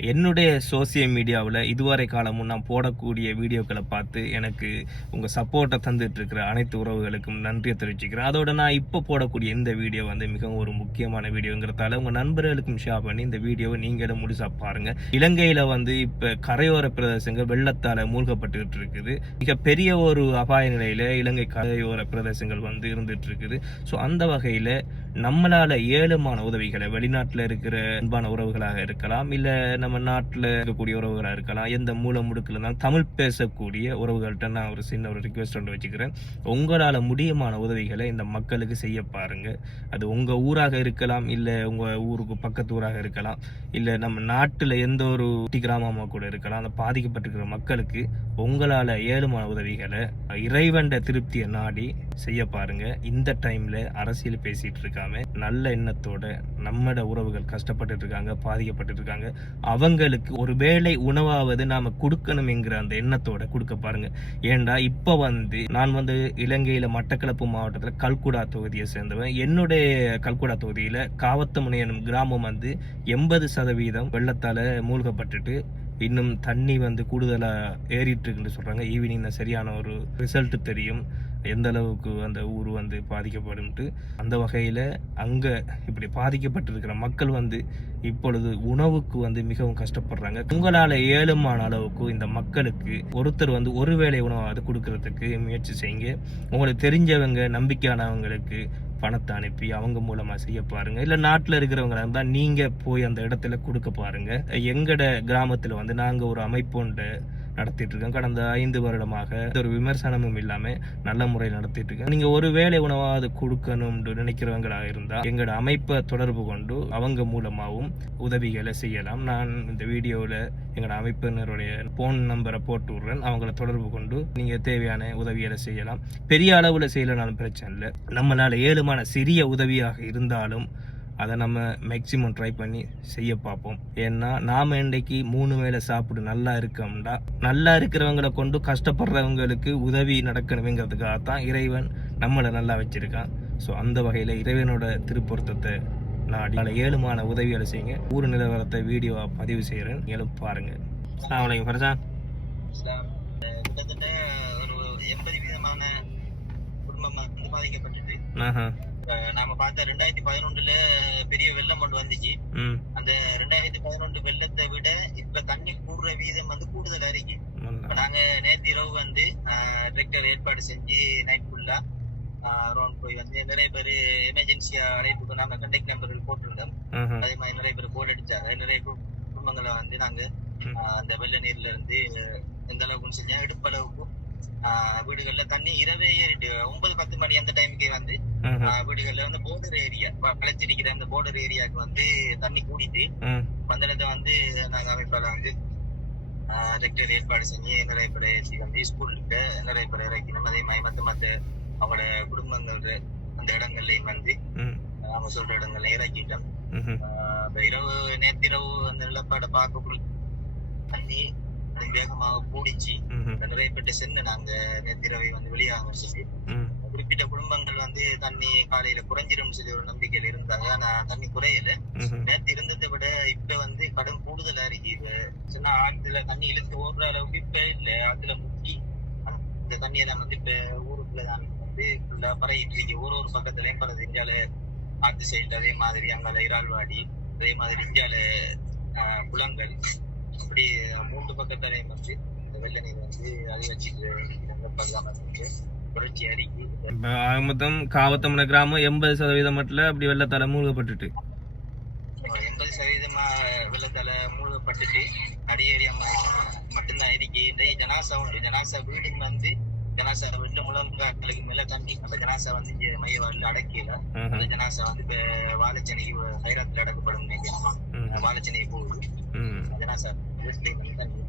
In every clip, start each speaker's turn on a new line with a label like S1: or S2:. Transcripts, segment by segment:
S1: என்னுடைய சோசியல் மீடியாவில் இதுவரை காலமும் நான் போடக்கூடிய வீடியோக்களை பார்த்து எனக்கு உங்கள் சப்போர்ட்டை தந்துட்டுருக்கிற அனைத்து உறவுகளுக்கும் நன்றியை தெரிவிச்சுக்கிறேன். அதோட நான் இப்போ போடக்கூடிய இந்த வீடியோ வந்து மிகவும் ஒரு முக்கியமான வீடியோங்கிறதால உங்கள் நண்பர்களுக்கும் ஷேர் பண்ணி இந்த வீடியோவை நீங்களும் முழுசா பாருங்கள் இலங்கையில் வந்து இப்போ கரையோர பிரதேசங்கள் வெள்ளத்தால் மூழ்கப்பட்டுக்கிட்டு இருக்குது மிக பெரிய ஒரு அபாய நிலையில் இலங்கை கரையோர பிரதேசங்கள் வந்து இருந்துட்டு இருக்குது ஸோ அந்த வகையில் நம்மளால் ஏழுமான உதவிகளை வெளிநாட்டில் இருக்கிற அன்பான உறவுகளாக இருக்கலாம் இல்லை நம்ம நாட்டில் இருக்கக்கூடிய உறவுகளாக இருக்கலாம் எந்த மூல முடுக்கில் இருந்தாலும் தமிழ் பேசக்கூடிய உறவுகள்கிட்ட நான் ஒரு சின்ன ஒரு ரிக்வெஸ்ட் ஒன்று வச்சுக்கிறேன். உங்களால் முடியமான உதவிகளை இந்த மக்களுக்கு செய்ய பாருங்க. அது உங்கள் ஊராக இருக்கலாம் இல்லை உங்கள் ஊருக்கு பக்கத்து ஊராக இருக்கலாம் இல்லை நம்ம நாட்டில் எந்த ஒரு குட்டி கிராமமாக கூட இருக்கலாம் அந்த பாதிக்கப்பட்டிருக்கிற மக்களுக்கு உங்களால் ஏழுமான உதவிகளை இறைவண்ட திருப்தியை நாடி செய்ய பாருங்க. இந்த டைம்ல அரசியல் பேசிட்டு இருக்காம நல்ல எண்ணத்தோட நம்மட உறவுகள் கஷ்டப்பட்டுட்டு இருக்காங்க பாதிக்கப்பட்டு இருக்காங்க. அவங்களுக்கு ஒரு வேலை உணவாவது நாம கொடுக்கணும் என்கிற அந்த எண்ணத்தோட கொடுக்க பாருங்க. ஏண்டா இப்ப வந்து நான் வந்து இலங்கையில மட்டக்களப்பு மாவட்டத்துல கல்குடா தொகுதியை சேர்ந்தவன். என்னுடைய கல்குடா தொகுதியில காவத்தமுனை எனும் கிராமம் வந்து எண்பது சதவீதம் வெள்ளத்தால மூழ்கப்பட்டுட்டு இன்னும் தண்ணி வந்து கூடுதலாக ஏறிட்டு இருக்குன்னு ஈவினிங்கில் ஈவினிங் சரியான ஒரு ரிசல்ட் தெரியும். எந்த அளவுக்கு அந்த ஊர் வந்து பாதிக்கப்படும்ட்டு. அந்த வகையில் அங்கே இப்படி பாதிக்கப்பட்டிருக்கிற மக்கள் வந்து இப்பொழுது உணவுக்கு வந்து மிகவும் கஷ்டப்படுறாங்க. உங்களால் ஏழுமான அளவுக்கு இந்த மக்களுக்கு ஒருத்தர் வந்து ஒரு வேளை உணவு அது கொடுக்கறதுக்கு முயற்சி செய்யுங்க. உங்களுக்கு தெரிஞ்சவங்க நம்பிக்கையானவங்களுக்கு பணத்தை அனுப்பி அவங்க மூலமா செய்ய பாருங்க. இல்ல நாட்டுல இருக்கிறவங்க இருந்தா நீங்க போய் அந்த இடத்துல கொடுக்க பாருங்க. எங்கட கிராமத்துல வந்து நாங்க ஒரு அமைப்பு நடத்திட்டு இருக்கோம் கடந்த ஐந்து வருடமாக ஒரு விமர்சனமும் இல்லாம நல்ல முறையில் நடத்திட்டு இருக்கோம் நீங்க ஒரு வேளை உணவாவது கொடுக்கணும்னு நினைக்கிறவங்களாக இருந்தால் எங்களோட அமைப்பை தொடர்பு கொண்டு அவங்க மூலமாகவும் உதவிகளை செய்யலாம். நான் இந்த வீடியோவில் எங்களோட அமைப்பினருடைய ஃபோன் நம்பரை போட்டு விடுறேன். அவங்கள தொடர்பு கொண்டு நீங்க தேவையான உதவிகளை செய்யலாம். பெரிய அளவில் செய்யலனாலும் பிரச்சனை இல்லை. நம்மளால ஏழுமான சிறிய உதவியாக இருந்தாலும் அதை நம்ம மேக்சிமம் ட்ரை பண்ணி செய்ய பார்ப்போம். ஏன்னா நாம இன்றைக்கு மூணு வேளை சாப்பிடு நல்லா இருக்கோம்டா. நல்லா இருக்கிறவங்களை கொண்டு கஷ்டப்படுறவங்களுக்கு உதவி நடக்கணுங்கிறதுக்காக தான் இறைவன் நம்மளை நல்லா வச்சிருக்கான். ஸோ அந்த வகையில் இறைவனோட திருப்பொருத்தத்தை நான் அதில் ஏழுமான உதவிகளை செய்யுங்க. ஊர் நிலவரத்தை வீடியோவா பதிவு செய்கிறேன் நீங்களும் பாருங்க. அஸ்ஸலாமு அலைக்கும் ஃபர்ஜான்
S2: கிட்டத்தட்ட ஒரு எண்பது விதமான குடும்பம் பாதிக்கப்பட்டது நாம பார்த்த ரெண்டாயிரத்தி பதினொன்றுல பெரிய வெள்ளம் ஒன்று வந்துச்சு. அந்த ரெண்டாயிரத்தி பதினொன்று வெள்ளத்தை விட இப்ப தண்ணி கூடுற வீதம் வந்து கூடுதலா இருக்கு. இப்ப. நாங்க நேற்று இரவு வந்து டிரெக்டர் ஏற்பாடு செஞ்சு நைட் ஃபுல்லா ரவுண்ட் போய் வந்து நிறைய பேர் எமர்ஜென்சியா அழைப்புக்கு நாங்க கண்டெக்ட் நம்பர்கள் போட்டிருந்தோம். அதே மாதிரி நிறைய பேர் போர்டு அடிச்சாங்க. நிறைய குடும்பங்களை வந்து நாங்க அந்த வெள்ள நீர்ல இருந்து எந்த அளவுக்குன்னு செஞ்சா இடுப்பளவுக்கு ஆஹ் வீடுகள்ல தண்ணி இரவே ஒன்பது பத்து மணி அந்த டைமுக்கே வந்து வீடுகள்ல வந்து போர்டர் ஏரியா வளைச்சிருக்கிற அந்த போர்டர் ஏரியாவுக்கு வந்து தண்ணி கூடிட்டு அந்த இடத்த வந்து நாங்க அமைப்பால வந்து ரெக்டர் ஏற்பாடு செஞ்சு நிறைய பேர் ஏற்றி வந்து ஸ்கூலுக்கு நிறைய பேர் இறக்கணும் அதே மாதிரி மத்த மத்த அவங்களோட குடும்பங்கள் அந்த இடங்கள்லயும் வந்து அவங்க சொல்ற இடங்கள்ல இறக்கிட்டோம். ஆஹ் இப்ப இரவு அந்த நிலப்பாடை பார்க்க தண்ணி வேகமாக கூடிச்சு. நிறைய பேர்ட்ட சென்று நாங்க நேற்றிரவை வந்து வெளியாக சொல்லி குறிப்பிட்ட குடும்பங்கள் வந்து தண்ணி காலையில குறைஞ்சிரும் சொல்லி ஒரு நம்பிக்கையில இருந்தாங்க. ஆனா தண்ணி குறையல. நேற்று இருந்ததை விட இப்ப வந்து கடும் கூடுதலா இருக்கு இப்ப சின்ன ஆத்துல தண்ணி இழுத்து ஓடுற அளவுக்கு இப்ப இல்ல. ஆத்துல முக்கி அந்த தண்ணியெல்லாம் வந்து இப்ப ஊருக்குள்ள தான் வந்து ஃபுல்லா பரவிட்டு இருக்கு. ஒரு ஒரு பக்கத்துலயும் பரது இந்தியால ஆத்து சைடு அதே மாதிரி அங்கால இறால்வாடி அதே மாதிரி இந்தியால குளங்கள் அப்படி மூன்று பக்கத்துலயும் வந்து இந்த வெள்ள நீர் வந்து இருக்கு புரட்சி அறிக்கை
S1: மொத்தம் காவத்தமன கிராமம் எண்பது சதவீதம் மட்டும் அப்படி வெள்ளத்தால மூழ்கப்பட்டுட்டு
S2: எண்பது சதவீதமா வெள்ளத்தால மூழ்கப்பட்டுட்டு அடியேறியா மட்டும்தான் இருக்கு இந்த ஜனாசா உண்டு ஜனாசா வீடு வந்து ஜனாசா வெள்ள முழங்காட்டுக்கு மேல தண்ணி அந்த ஜனாசா வந்து இங்க மையவாரில் அடக்கியல
S1: ஆஹா.
S2: அந்த ஜனாசா வந்து இப்ப வாழைச்சனைக்கு ஹைராத்தில் அடக்கப்படும். வாழைச்சனை போகுது. ஜனாசா வந்து தண்ணி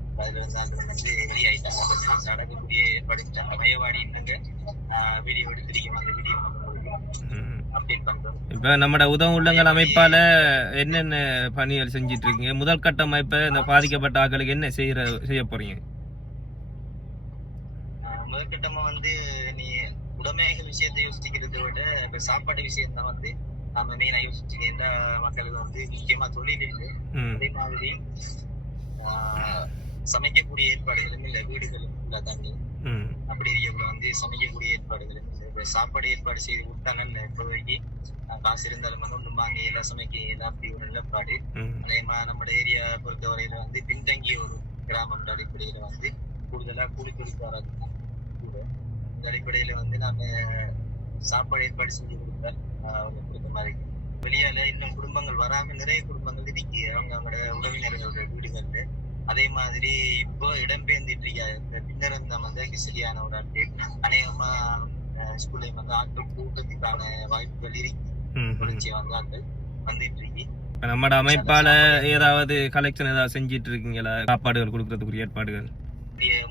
S2: வீடியோ எடுத்திருக்கோம் அந்த வீடியோ
S1: ம்.
S2: அப்டேட் பண்றோம்
S1: இப்ப நம்மட உதவும் உள்ளங்கள் அமைப்பால என்னென்ன பணிகள் செஞ்சிட்டு இருக்கீங்க முதல் கட்ட அமைப்பை இந்த பாதிக்கப்பட்ட ஆட்களுக்கு என்ன செய்யற செய்ய போறீங்க?
S2: ஆஹ் முதற்கட்டமா வந்து நீ உடமையாக விஷயத்தை யோசிக்கிறதை விட இப்ப சாப்பாடு விஷயம் தான் வந்து நாம மெயினா யோசிச்சுக்க எந்த மக்களுக்கு வந்து முக்கியமா தொழில் இருக்கு. அதே மாதிரி சமைக்கக்கூடிய ஏற்பாடுகளும் இல்லை வீடுகளும்
S1: ம்.
S2: அப்படி இருக்கக்குள்ள வந்து சமைக்கக்கூடிய ஏற்பாடுகளும் இல்லை. சாப்பாடு ஏற்பாடு செய்து கொடுத்தாங்கன்னு இப்போதைக்கு காசு இருந்தாலும் வந்து ஒன்றும் வாங்கி எல்லாம் சமைக்க எல்லாம் அப்படி ஒரு நிலப்பாடு. அதேமா நம்ம ஏரியா பொறுத்தவரையில வந்து பின்தங்கிய ஒரு கிராமம் அடிப்படையில வந்து கூடுதலா கூலி கூட இந்த அடிப்படையில வந்து நாம சாப்பாடு ஏற்பாடு செஞ்சு கொடுத்தால் கொடுத்த மாதிரி. வெளியால இன்னும் குடும்பங்கள் வராம நிறைய குடும்பங்கள் இருக்கு. அவங்க அவங்களோட உறவினர்களோட வீடுகள்ல. அதே மாதிரி இப்போ இடம்பெயர்ந்துட்டு பின்னர் அந்த வந்து சரியான ஒரு அப்டேட் அநேகமா ஸ்கூல்லையும் வந்து ஆட்கள் கூட்டத்துக்கான வாய்ப்புகள் இருக்கு.
S1: ம் ம்
S2: தொடர்ச்சியா வந்து ஆட்கள் வந்துட்டு இருக்கு.
S1: நம்மட அமைப்பால ஏதாவது கலெக்ஷன் ஏதாவது செஞ்சிட்டு இருக்கீங்களா? சாப்பாடுகள் கொடுக்கறதுக்குரிய ஏற்பாடுகள்.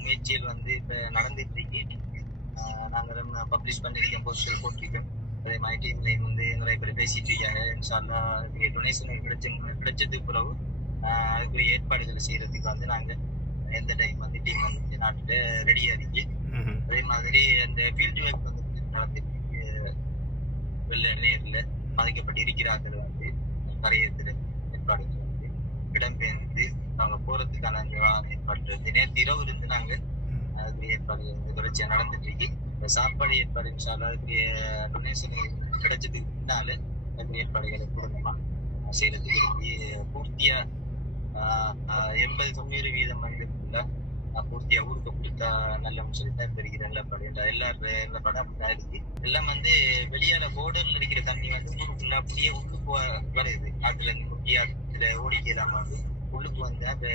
S2: முயற்சிகள் வந்து இப்ப நடந்துட்டு இருக்கு. நாங்க பப்ளிஷ் பண்ணிருக்கோம் போஸ்டர் போட்டிருக்கோம். அதே மாதிரி டீம்லையும் வந்து நிறைய பேர் பேசிட்டு இருக்காங்க. டொனேஷன் கிடைச்ச கிடைச்சதுக்கு பிறகு அதுக்குரிய ஏற்பாடுகள் செய்யறதுக்கு வந்து நாங்க எந்த டைம் வந்து டீம் வந்து நாட்டுல ரெடியா இருக்கு. அதே மாதிரி அந்த ஃபீல்டு ஒர்க் வந்து நடந்துட்டு வெள்ள நேரில் பாதிக்கப்பட்டு இருக்கிறார்கள் வந்து கரையேற்ற ஏற்பாடுகள் வந்து இடம்பெயர்ந்து அவங்க போறதுக்கான ஏற்பாடு வந்து நேற்று இரவு இருந்து நாங்க அதுக்கு ஏற்பாடு வந்து தொடர்ச்சியா நடந்துட்டு இருக்கு. இந்த சாப்பாடு ஏற்பாடு அதுக்குரிய டொனேஷன் கிடைச்சதுக்கு முன்னால அதுக்கு ஏற்பாடுகளை பூர்ணமா செய்யறதுக்கு பூர்த்தியா எண்பது தொண்ணூறு வீதம் வந்து பூர்த்தியா ஊருக்கு கொடுத்தா நல்ல சொல்லி தான் தெரிகிற நிலப்பாடு எல்லா நிலப்பாடு அப்படிதான் இருக்கு. எல்லாம் வந்து வெளியால போர்டர்ல இருக்கிற தண்ணி வந்து ஊருக்குள்ள அப்படியே உள்ளுக்கு வ- வருது ஆத்துல இருந்து முக்கிய ஆத்துல ஓடிக்கலாம் வந்து உள்ளுக்கு வந்து அந்த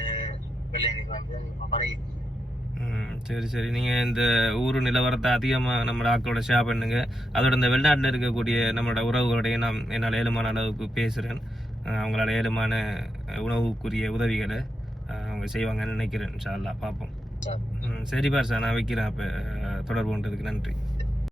S2: வெள்ளையனுக்கு வந்து படையுது
S1: சரி சரி. நீங்கள் இந்த ஊர் நிலவரத்தை அதிகமாக நம்மளோட ஆக்களோட ஷேர் பண்ணுங்க. அதோட இந்த வெளிநாட்டில் இருக்கக்கூடிய நம்மளோட உறவுகளோடைய நான் என்னால் ஏழுமான அளவுக்கு பேசுகிறேன் அவங்களால ஏழுமான உணவுக்குரிய உதவிகளை அவங்க செய்வாங்கன்னு நினைக்கிறேன். அல்லாஹ் பார்ப்போம். சரி பார் சார் நான் வைக்கிறேன் அப்போ தொடர்பு கொண்டதுக்கு நன்றி.